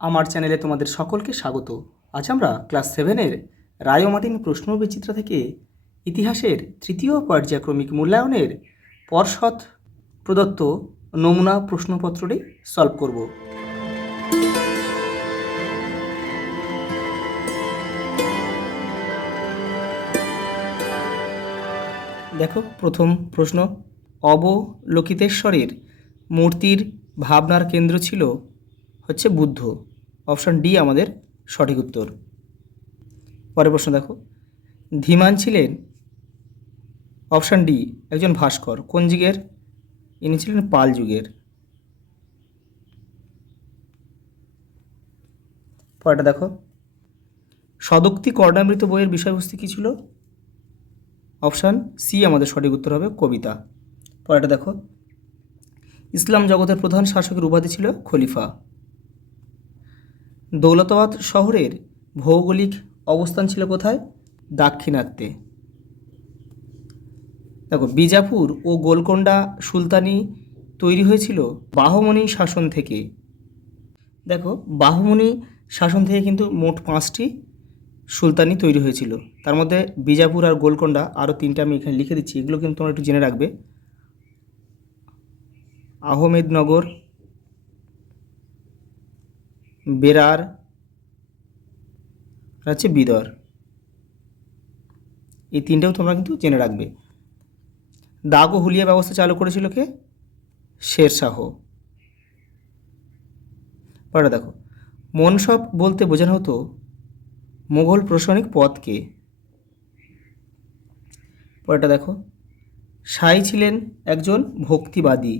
আমার চ্যানেলে তোমাদের সকলকে স্বাগত। আজ আমরা ক্লাস 7-এর রায় ও মার্টিন প্রশ্ন বিচিত্রা থেকে ইতিহাসের তৃতীয় পর্যায়ক্রমিক মূল্যায়নের পর্ষদ প্রদত্ত নমুনা প্রশ্নপত্রটি সলভ করব। দেখো, প্রথম প্রশ্ন, অবলোকিতেশ্বরের মূর্তির ভাবনার কেন্দ্র ছিল হচ্ছে বুদ্ধ। অপশান ডি আমাদের সঠিক উত্তর। পরের প্রশ্ন দেখো, ধীমান ছিলেন অপশান ডি একজন ভাস্কর। কোন যুগের? ইনি ছিলেন পাল যুগের। পরেরটা দেখো, সদুক্তি কর্ণামৃত বইয়ের বিষয়বস্তু কী ছিল? অপশান সি আমাদের সঠিক উত্তর হবে কবিতা। পরেরটা দেখো, ইসলাম জগতের প্রধান শাসকের উপাধি ছিল খলিফা। দৌলতাবাদ শহরের ভৌগোলিক অবস্থান ছিল কোথায়? দাক্ষিণাত্যে। দেখো, বিজাপুর ও গোলকোন্ডা সুলতানি তৈরি হয়েছিল বাহমনি শাসন থেকে। দেখো, বাহমনি শাসন থেকে কিন্তু মোট 5টি সুলতানি তৈরি হয়েছিল। তার মধ্যে বিজাপুর আর গোলকোন্ডা, আরও 3টে আমি এখানে লিখে দিচ্ছি, এগুলো কিন্তু তোমরা একটু জেনে রাখবে। আহমেদনগর, বেরার, আর হচ্ছে বিদর। এই 3টেও তোমরা কিন্তু জেনে রাখবে। দাগ ও হুলিয়া ব্যবস্থা চালু করেছিল কে? শেরশাহ। পরে দেখো, মনসব বলতে বোঝানো হতো মোগল প্রশাসনিক পদকে। পরেরটা দেখো, সাই ছিলেন একজন ভক্তিবাদী।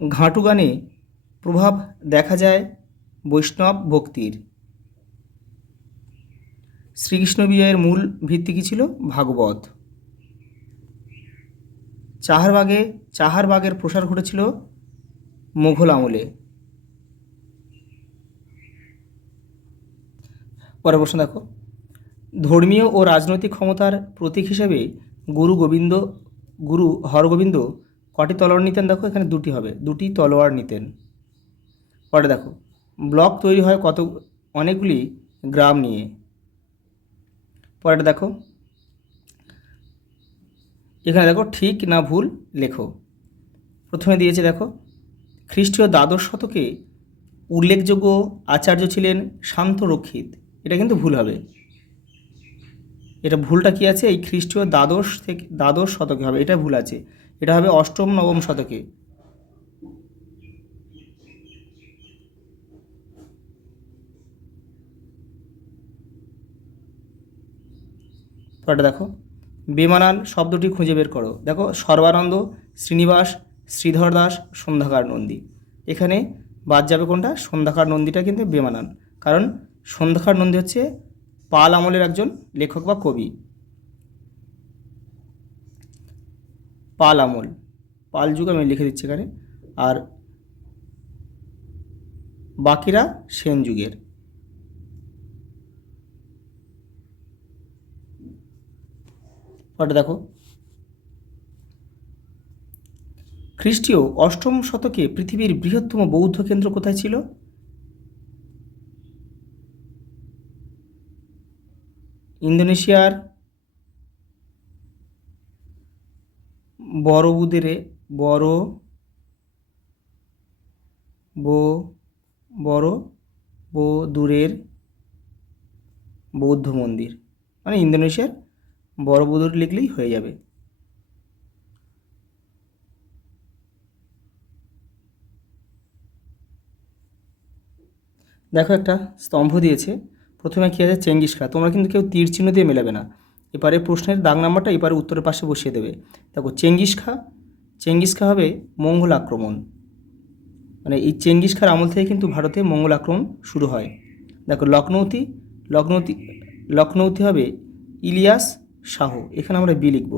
ঘাটু গানে প্রভাব দেখা যায় বৈষ্ণব ভক্তির। শ্রীকৃষ্ণ বিজয়ের মূল ভিত্তি কী ছিল? ভাগবত। চাহারবাগের প্রসার ঘটেছিল মুঘল আমলে। পরের প্রশ্ন দেখো, ধর্মীয় ও রাজনৈতিক ক্ষমতার প্রতীক হিসেবে গুরু হরগোবিন্দ কটি তলোয়ার নিতেন? দেখো, এখানে 2টি হবে, 2টি তলোয়ার নিতেন। পরে দেখো, ব্লক তৈরি হয় অনেকগুলি গ্রাম নিয়ে। পরেরটা দেখো, এখানে দেখো ঠিক না ভুল লেখো। প্রথমে দিয়েছে দেখো, খ্রিস্টীয় দ্বাদশ শতকে উল্লেখযোগ্য আচার্য ছিলেন শান্তরক্ষিত। এটা কিন্তু ভুল হবে। এটা ভুলটা কী আছে? এই খ্রিস্টীয় দ্বাদশ শতকে হবে, এটা ভুল আছে। এটা হবে অষ্টম নবম শতকে। পরেরটা দেখো, বেমানান শব্দটি খুঁজে বের করো। দেখো, সর্বানন্দ, শ্রীনিবাস, শ্রীধর দাস, সন্ধ্যাকার নন্দী। এখানে বাদ যাবে কোনটা? সন্ধ্যাকার নন্দীটা কিন্তু বেমানান, কারণ সন্ধ্যাকার নন্দী হচ্ছে পাল আমলের একজন লেখক বা কবি। পাল আমল, পাল যুগ আমি লিখে দিচ্ছি এখানে, আর বাকিরা সেন যুগের। ওটা দেখো, খ্রিস্টীয় অষ্টম শতকে পৃথিবীর বৃহত্তম বৌদ্ধ কেন্দ্র কোথায় ছিল? ইন্দোনেশিয়ার বড়বুদুরের বৌদ্ধ মন্দির, মানে ইন্দোনেশিয়ার বড়বুদুর লিখলেই হয়ে যাবে। দেখো, একটা স্তম্ভ দিয়েছে, প্রথমে কী আছে? চেঙ্গিস খা। তোমরা কিন্তু কেউ তীর চিহ্ন দিয়ে মেলাবে না। এবারে প্রশ্নের দাগ নাম্বারটা এবারে উত্তরের পাশে বসিয়ে দেবে। দেখো, চেঙ্গিস খা হবে মঙ্গল আক্রমণ, মানে এই চেঙ্গিস খার আমল থেকে কিন্তু ভারতে মঙ্গল আক্রমণ শুরু হয়। দেখো, লখনৌতি হবে ইলিয়াস শাহ। এখানে আমরা বি লিখব।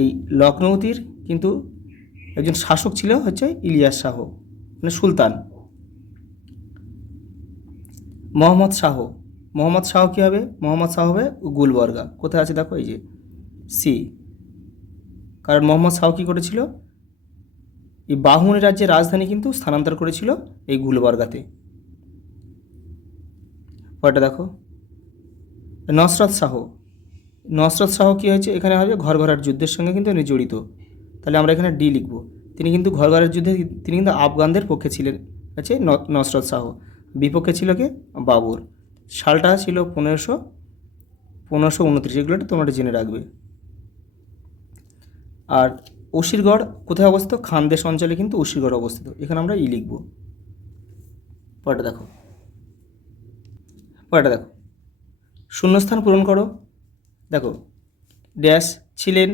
এই লখনৌতির কিন্তু একজন শাসক ছিল হচ্ছে ইলিয়াস শাহ, মানে সুলতান। মোহাম্মদ শাহ কী হবে? মোহাম্মদ শাহ হবে গুলবর্গা। কোথায় আছে দেখো, এই যে সি। কারণ মোহাম্মদ শাহ কী করেছিল? এই বাহমনি রাজ্যের রাজধানী কিন্তু স্থানান্তর করেছিল এই গুলবর্গাতে। পরেরটা দেখো, নসরত শাহ। নসরত শাহ কী হয়েছে এখানে হবে, ঘরঘরার যুদ্ধের সঙ্গে কিন্তু উনি জড়িত, তাহলে আমরা এখানে ডি লিখব। তিনি কিন্তু ঘরঘরার যুদ্ধে তিনি কিন্তু আফগানদের পক্ষে ছিলেন, আছে নসরত শাহ। বিপক্ষে ছিল কে, বাবর। সালটা ছিল 1529, এগুলো তোমরা জেনে রাখবে। আর অসিরগড় কোথায় অবস্থিত, খানদেশ অঞ্চলে কিন্তু অসিরগড় অবস্থিত, এখানে আমরা ই লিখব। পরেরটা দেখো, শূন্যস্থান পূরণ করো। দেখো, ড্যাশ ছিলেন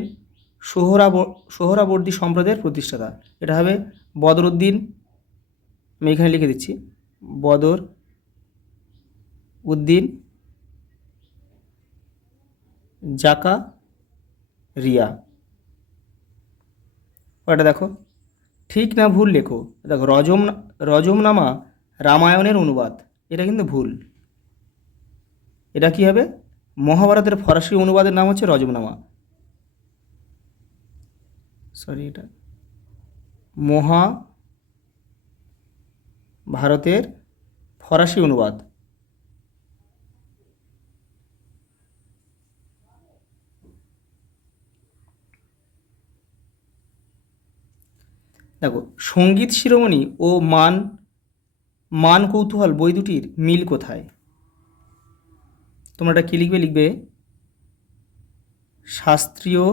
সোহরাবর্দী সম্প্রদায়ের প্রতিষ্ঠাতা, এটা হবে বদরউদ্দিন, আমি এখানে লিখে দিচ্ছি, বদর উদ্দিন জাকা রিয়া। ওটা দেখো, ঠিক না ভুল লেখো। দেখো, রজমনামা রামায়ণের অনুবাদ, এটা কিন্তু ভুল। এটা কি হবে, মহাভারতের ফরাসি অনুবাদের নাম হচ্ছে রজমনামা, সরি, এটা মহাভারতের ফরাসি অনুবাদ। দেখো, সঙ্গীত শিরোমণি ও মান কৌতূহল বই দুটির মিল কোথায়? তোমরা এটা কী লিখবে, শাস্ত্রীয়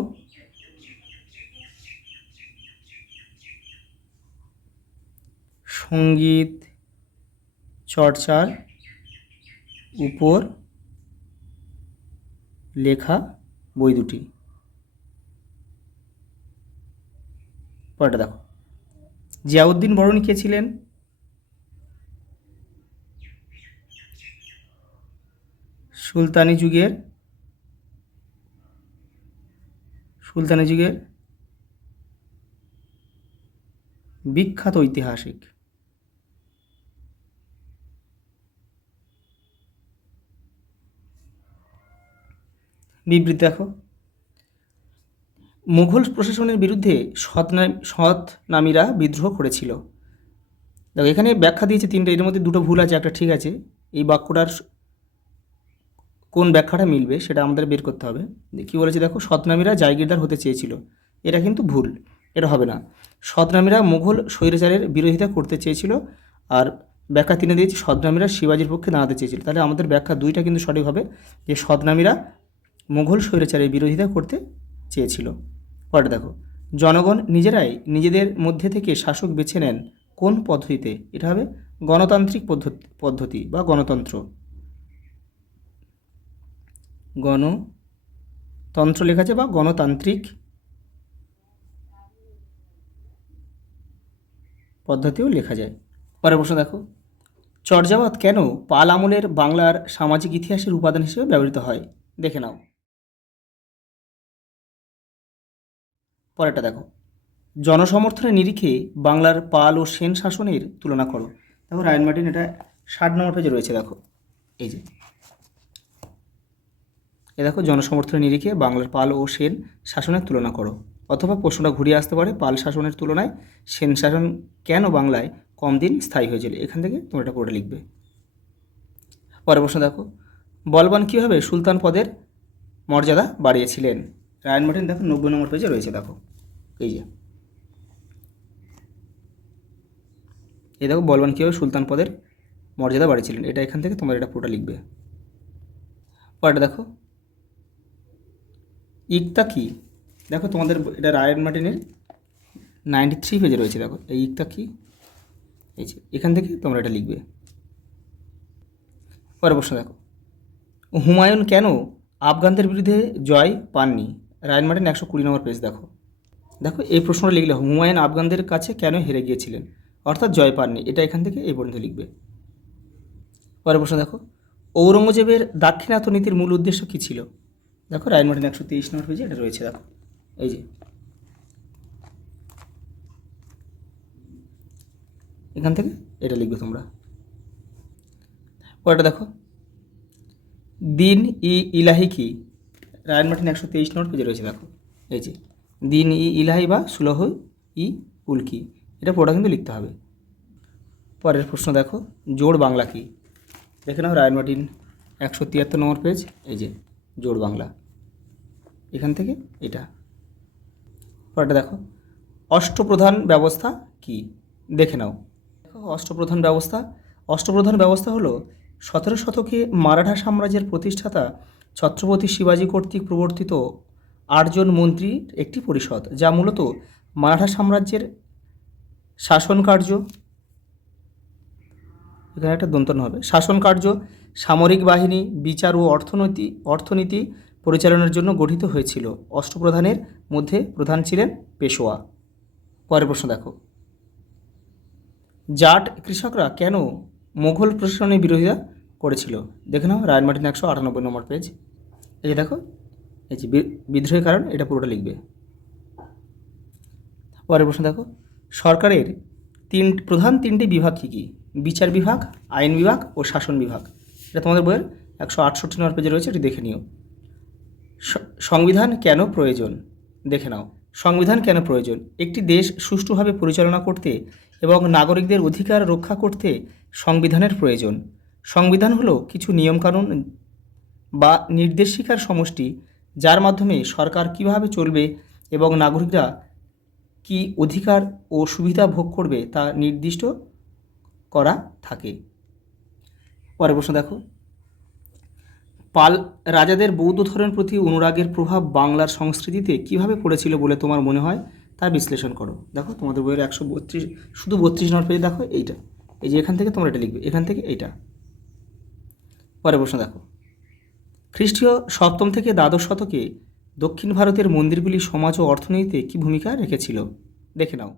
সঙ্গীত চর্চার উপর লেখা বই দুটি। পরেরটা দেখো, জিয়াউদ্দিন বরণী কে ছিলেন? সুলতানি যুগের বিখ্যাত ঐতিহাসিক। বিবৃতি দেখো, মুঘল প্রশাসনের বিরুদ্ধে সৎনামীরা বিদ্রোহ করেছিল। দেখো, এখানে ব্যাখ্যা দিয়েছে তিনটে, এর মধ্যে দুটো ভুল আছে, একটা ঠিক আছে। এই বাক্যটার কোন ব্যাখ্যাটা মিলবে সেটা আমাদের বের করতে হবে। কী বলেছে দেখো, সৎনামীরা জায়গিরদার হতে চেয়েছিল, এটা কিন্তু ভুল, এটা হবে না। সৎনামীরা মুঘল স্বৈরাচারের বিরোধিতা করতে চেয়েছিল, আর ব্যাখ্যা তিনে দিয়েছি সৎনামীরা শিবাজির পক্ষে দাঁড়াতে চেয়েছিল। তাহলে আমাদের ব্যাখ্যা দুইটা কিন্তু সঠিক হবে, যে সৎনামীরা মুঘল স্বৈরাচারের বিরোধিতা করতে চেয়েছিল। পরে দেখো, জনগণ নিজেরাই নিজেদের মধ্যে থেকে শাসক বেছে নেন কোন পদ্ধতিতে? এটা হবে গণতান্ত্রিক পদ্ধতি বা গণতন্ত্র। গণতন্ত্র লেখা আছে বা গণতান্ত্রিক পদ্ধতিও লেখা যায়। পরের প্রশ্ন দেখো, চর্যাপদ কেন পাল আমলের বাংলার সামাজিক ইতিহাসের উপাদান হিসেবে ব্যবহৃত হয়? দেখে নাও। পরেরটা দেখো, জনসমর্থনের নিরিখে বাংলার পাল ও সেন শাসনের তুলনা করো। দেখো, রায়ন মার্টিন এটা 60 নম্বর পেজে রয়েছে। দেখো, এই যে দেখো, জনসমর্থনের নিরিখে বাংলার পাল ও সেন শাসনের তুলনা করো। অথবা প্রশ্নটা ঘুরিয়ে আসতে পারে, পাল শাসনের তুলনায় সেন শাসন কেন বাংলায় কম দিন স্থায়ী হয়েছিল? এখান থেকে তোমরা এটা পুরোটা লিখবে। পরের প্রশ্ন দেখো, বলবান কীভাবে সুলতান পদের মর্যাদা বাড়িয়েছিলেন? রায়ন মার্টিন দেখো 90 নম্বর পেজে রয়েছে। দেখো, এই দেখো, বলবান কীভাবে সুলতান পদের মর্যাদা বাড়িয়েছিলেন, এটা এখান থেকে তোমরা এটা পুরোটা লিখবে। পরেরটা দেখো, ইকতা কি? দেখো, তোমাদের এটা রায়ন মার্টিনের 93 পেজে রয়েছে। দেখো, এই ইকতা কি, এই যে এখান থেকে তোমরা এটা লিখবে। পরের প্রশ্ন দেখো, হুমায়ুন কেন আফগানদের বিরুদ্ধে জয় পাননি? রায়ন মার্টিন 120 নম্বর পেজ। দেখো, এই প্রশ্নটা লিখলে হুমায়ুন আফগানদের কাছে কেন হেরে গিয়েছিলেন, অর্থাৎ জয় পাননি, এটা এখান থেকে এই পর্যন্ত লিখবে। পরের প্রশ্ন দেখো, ঔরঙ্গজেবের দাক্ষিণাত্য নীতির মূল উদ্দেশ্য কী ছিল? দেখো, রায়ন মার্টিন 123 নম্বর পেজে এটা রয়েছে। দেখো, এই যে এখান থেকে এটা লিখবে তোমরা। পরেরটা দেখো, দিন ই ইলাহি কি? রায়ন মার্টিন 123 নম্বর পেজে রয়েছে। দেখো, এই যে দিন ই ইলাহি বা সুলহ ই উলকি, এটা পুরোটা কিন্তু লিখতে হবে। পরের প্রশ্ন দেখো, জোড় বাংলা কী? দেখে নাও রায়ন মার্টিন 173 নম্বর পেজ, এই যে জোড় বাংলা, এখান থেকে এটা। পরেরটা দেখো, অষ্টপ্রধান ব্যবস্থা কি? দেখে নাও। দেখো অষ্টপ্রধান ব্যবস্থা হলো 17 শতকে মারাঠা সাম্রাজ্যের প্রতিষ্ঠাতা ছত্রপতি শিবাজী কর্তৃক প্রবর্তিত 8 জন মন্ত্রীর একটি পরিষদ, যা মূলত মারাঠা সাম্রাজ্যের শাসন কার্য, এখানে একটা দন্তন হবে, শাসন কার্য, সামরিক বাহিনী, বিচার ও অর্থনীতি পরিচালনার জন্য গঠিত হয়েছিল। অষ্টপ্রধানের মধ্যে প্রধান ছিলেন পেশোয়া। পরের প্রশ্ন দেখো, জাট কৃষকরা কেন মোঘল প্রশাসনের বিরোধিতা করেছিল? দেখে নাও রায়ন মার্টিন 198 নম্বর পেজ, এই যে দেখো, এই যে বিদ্রোহের কারণ, এটা পুরোটা লিখবে। পরের প্রশ্ন দেখো, সরকারের প্রধান তিনটি বিভাগ কী কী? বিচার বিভাগ, আইন বিভাগ ও শাসন বিভাগ। এটা তোমাদের বইয়ের 168 নম্বর পেজে রয়েছে, এটি দেখে নিও। সংবিধান কেন প্রয়োজন? দেখে নাও। সংবিধান কেন প্রয়োজন? একটি দেশ সুষ্ঠুভাবে পরিচালনা করতে এবং নাগরিকদের অধিকার রক্ষা করতে সংবিধানের প্রয়োজন। সংবিধান হলো কিছু নিয়মকানুন বা নির্দেশিকার সমষ্টি, যার মাধ্যমে সরকার কিভাবে চলবে এবং নাগরিকরা কি অধিকার ও সুবিধা ভোগ করবে তা নির্দিষ্ট করা থাকে। পরের প্রশ্ন দেখো, পাল রাজাদের বৌদ্ধ ধর্মের প্রতি অনুরাগের প্রভাব বাংলার সংস্কৃতিতে কিভাবে পড়েছিল বলে তোমার মনে হয়, তা বিশ্লেষণ করো। দেখো তোমাদের বইয়ের 132, শুধু 32 নম্বর পেজে দেখো এইটা, এই যে এখান থেকে তোমরা এটা লিখবে, এখান থেকে এইটা। পরের প্রশ্ন দেখো, খ্রিস্টীয় 7ম থেকে দ্বাদশ শতকে দক্ষিণ ভারতের মন্দিরগুলি সমাজ ও অর্থনীতিতে কী ভূমিকা রেখেছিল? দেখে নাও।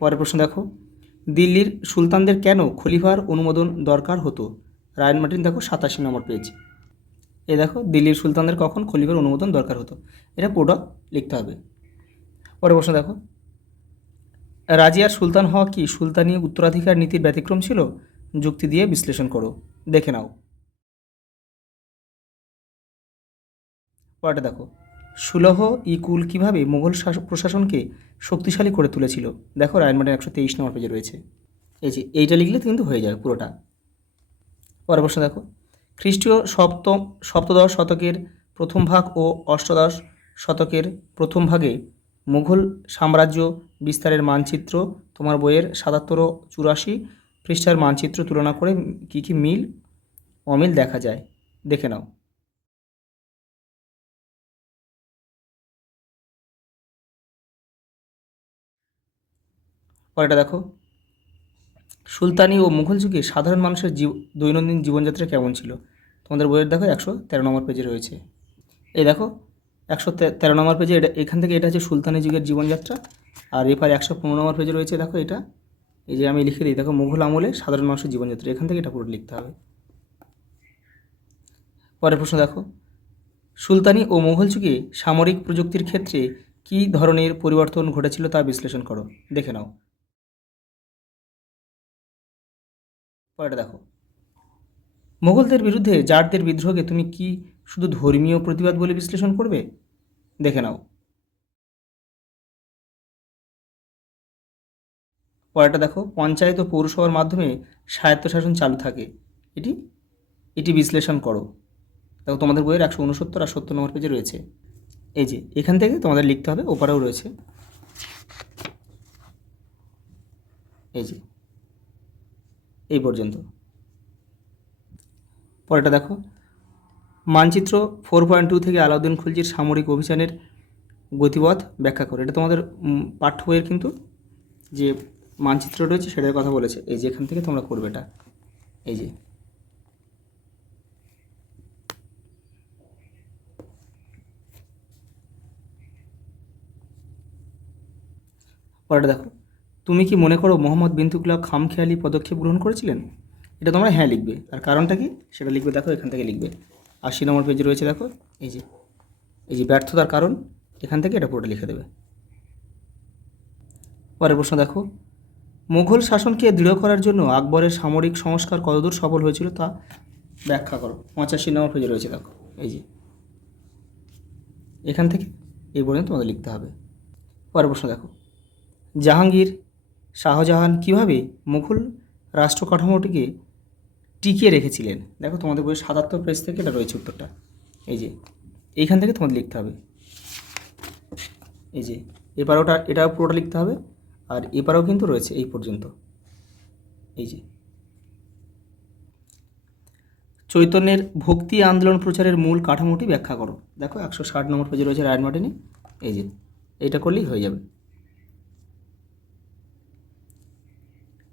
পরের প্রশ্ন দেখো, দিল্লির সুলতানদের কেন খলিফার অনুমোদন দরকার হতো? রায়ন মার্টিন দেখো 87 নম্বর পেজ, এই দেখো দিল্লির সুলতানদের কখন খলিফার অনুমোদন দরকার হতো, এটা পুরো লিখতে হবে। পরের প্রশ্ন দেখো, রাজিয়ার সুলতান হওয়া কি সুলতানি উত্তরাধিকার নীতির ব্যতিক্রম ছিল? যুক্তি দিয়ে বিশ্লেষণ করো। দেখে নাও। পরেরটা দেখো, সুলহ ই কুল কীভাবে মোগল প্রশাসনকে শক্তিশালী করে তুলেছিল? দেখো রায়ন মার্টিন 123 নম্বর পেজে রয়েছে, এই যে এইটা লিখলে কিন্তু হয়ে যাবে পুরোটা। পরের প্রশ্ন দেখো, খ্রিস্টীয় সপ্তদশ শতকের প্রথম ভাগ ও অষ্টাদশ শতকের প্রথম ভাগে মুঘল সাম্রাজ্য বিস্তারের মানচিত্র তোমার বইয়ের 77-84 পৃষ্ঠার মানচিত্র তুলনা করে কী কী মিল অমিল দেখা যায়? দেখে নাও। পরেরটা দেখো, সুলতানি ও মুঘল যুগে সাধারণ মানুষের দৈনন্দিন জীবনযাত্রা কেমন ছিল? তোমাদের বইয়ের দেখো 113 নম্বর পেজে রয়েছে, এই দেখো 113 নম্বর পেজে, এটা এখান থেকে এটা হচ্ছে সুলতানি যুগের জীবনযাত্রা, আর এরপর 115 নম্বর পেজে রয়েছে, দেখো এটা, এই যে আমি লিখে দিই, দেখো মুঘল আমলে সাধারণ মানুষের জীবনযাত্রা, এখান থেকে এটা পুরো লিখতে হবে। পরের প্রশ্ন দেখো, সুলতানি ও মুঘল যুগে সামরিক প্রযুক্তির ক্ষেত্রে কী ধরনের পরিবর্তন ঘটেছিল তা বিশ্লেষণ করো। দেখে নাও। পরেরটা দেখো, মুঘলদের বিরুদ্ধে জাটদের বিদ্রোহকে তুমি কি শুধু ধর্মীয় প্রতিবাদ বলে বিশ্লেষণ করবে? দেখে নাও। পরেরটা দেখো, পঞ্চায়েত ও পৌরসভার মাধ্যমে স্বায়ত্তশাসন চালু থাকে, এটি এটি বিশ্লেষণ করো। দেখো তোমাদের বইয়ের 169 আর 70 নম্বর পেজে রয়েছে, এই যে এখান থেকে তোমাদের লিখতে হবে, ওপারেও রয়েছে, এই যে এই পর্যন্ত। পরেরটা দেখো, মানচিত্র 4.2 থেকে আলাউদ্দিন খুলজির সামরিক অভিযানের গতিপথ ব্যাখ্যা করো। এটা তোমাদের পাঠ্য বইয়ের কিন্তু যে মানচিত্র রয়েছে সেটার কথা বলেছে, এই যে এখান থেকে তোমরা করবে এটা, এই যে পরেরটা দেখো, তুমি কি মনে করো মোহাম্মদ বিন তুগলক খামখেয়ালি পদক্ষেপ গ্রহণ করেছিলেন? এটা তোমরা হ্যাঁ লিখবে, আর কারণটা কি সেটা লিখবে, দেখো এখান থেকে লিখবে, 80 নম্বর পেজে রয়েছে, দেখো এই যে ব্যর্থতার কারণ, এখান থেকে এটা পুরোটা লিখে দেবে। পরের প্রশ্ন দেখো, মুঘল শাসনকে দৃঢ় করার জন্য আকবরের সামরিক সংস্কার কতদূর সফল হয়েছিল তা ব্যাখ্যা করো। 85 নম্বর পেজে রয়েছে, দেখো এই যে এখান থেকে এই পর্যন্ত তোমাদের লিখতে হবে। পরের প্রশ্ন দেখো, জাহাঙ্গীর শাহজাহান কীভাবে মুঘল রাষ্ট্র কাঠামোটিকে টিকিয়ে রেখেছিলেন? দেখো তোমাদের বই ৭৭ পেজ থেকে এটা রয়েছে উত্তরটা। এই যে এইখান থেকে তোমাদের লিখতে হবে। এই যে এপারেওটা, এটা পুরোটা লিখতে হবে, আর এপারেও কিন্তু রয়েছে এই পর্যন্ত। এই যে চৈতন্যের ভক্তি আন্দোলন প্রচারের মূল কাঠামোটি ব্যাখ্যা করো। দেখো ১৬০ নম্বর পেজে রয়েছে রায়ন মার্টিনে। এই যে এইটা করলেই হয়ে যাবে।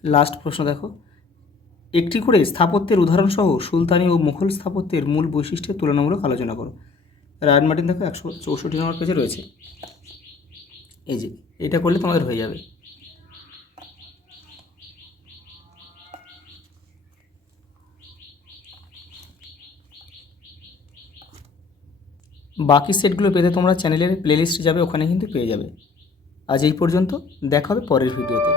লাস্ট প্রশ্ন দেখো, একটি করে স্থাপত্যের উদাহরণসহ সুলতানি ও মুঘল স্থাপত্যের মূল বৈশিষ্ট্যের তুলনামূলক আলোচনা করো। রায়ন মার্টিন দেখো ১৬৪ নম্বর পেজে রয়েছে। এই যে এটা করলে তোমাদের হয়ে যাবে। বাকি সেটগুলো পেতে তোমরা চ্যানেলের প্লেলিস্টে যাবে, ওখানে কিন্তু পেয়ে যাবে। আজ এই পর্যন্ত, দেখা হবে পরের ভিডিওতে।